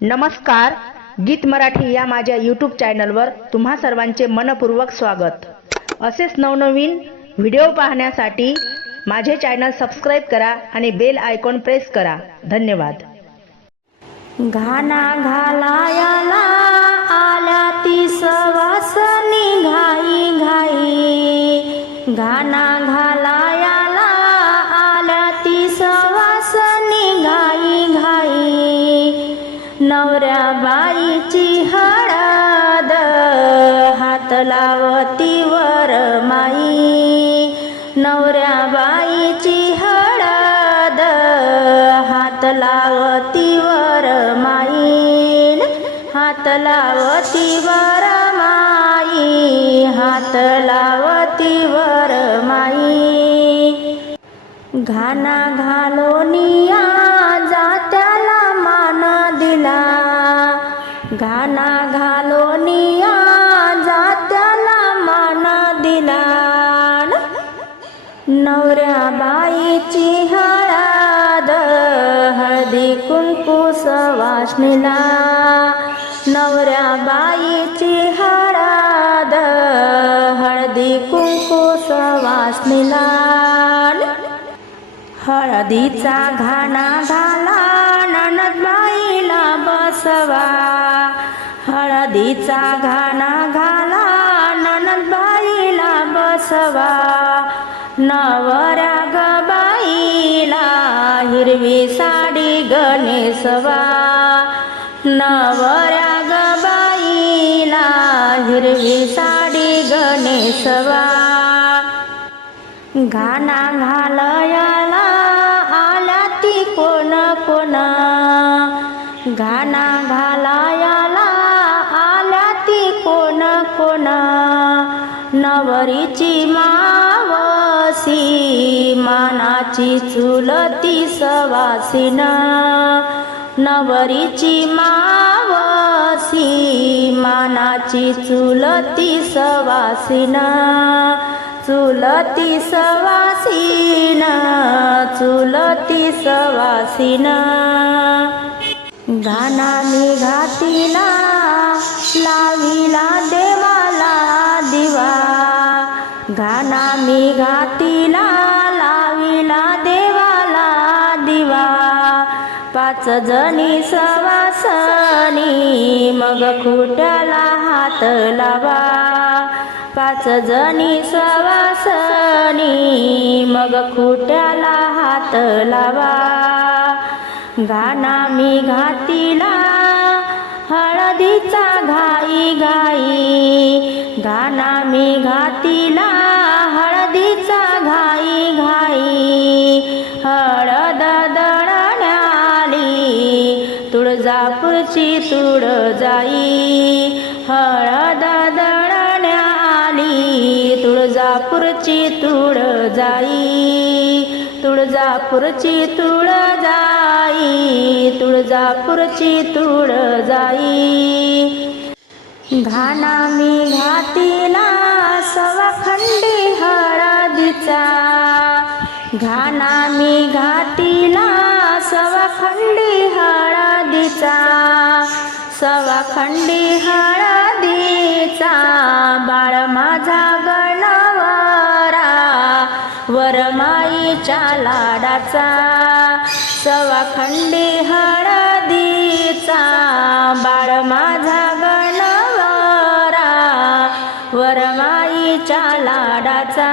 नमस्कार गीत मराठी या माझ्या यूट्यूब चॅनलवर तुम्हा सर्वांचे मनपूर्वक स्वागत. असेच नवनवीन व्हिडिओ पाहण्यासाठी माझे चॅनल सबस्क्राईब करा आणि बेल आयकॉन प्रेस करा. धन्यवाद. घाना घालायाला आल्या ती सवासनी घाई घाई. घाना घालायाला नवऱ्या बाईची हळद हात लावती वर माई. नवऱ्या बाईची हळद हात लावती वर माई. हात लावती वर माई हात लावती वर माई. घाना घालोनिया घाना घालोनिया जात्याला माना दिला नवऱ्या बाईची हळद हळदी कुंकू सवासनीला नवऱ्या बाईची हळद हळदी कुंकू सवासनीला हळदीचा घाणा घाला ननद बाईला बसवा. हळदीचा घाणा घाला ननदबाईला बसवा. नवऱ्या ग बाईला हिरवी साडी गणेशवा नवऱ्या ग बाईला हिरवी साडी गणेशवा घाना घालयाला आल्या ती कोण कोण? घाना घाल नवरीची मावसी मानाची चुलती सवासीन. नवरीची मावसी मानाची चुलती सवासीन. चुलती सवासीन चुलती सवासीन. गाना निघातीला गाना घातीला लाविला देवाला दिवा. पाच जणी सवासनी मग खुट्याला हात लावा. पाच जणी सवासनी मग खुट्याला हात लावा. गाना मी घातीला हळदीचा घाई घाई. गाना मी घातीला तुळजापूरची तुळ जाई. हळद दळण्याली तुळजापूरची तुळ जाई. तुळजापूरची तुळ जाई तुळजापूरची तुळ जाई. घाना मी घातीला सवाखंडी हळदीचा. घाना मी घातीला सवाखंडी हळदीचा सवाखंडी हळदीचा बाळ माझा गणवरा वरमाईच्या लाडाचा. सवाखंडी हळदीचा बाळ माझा गणवरा वरमाईच्या लाडाचा.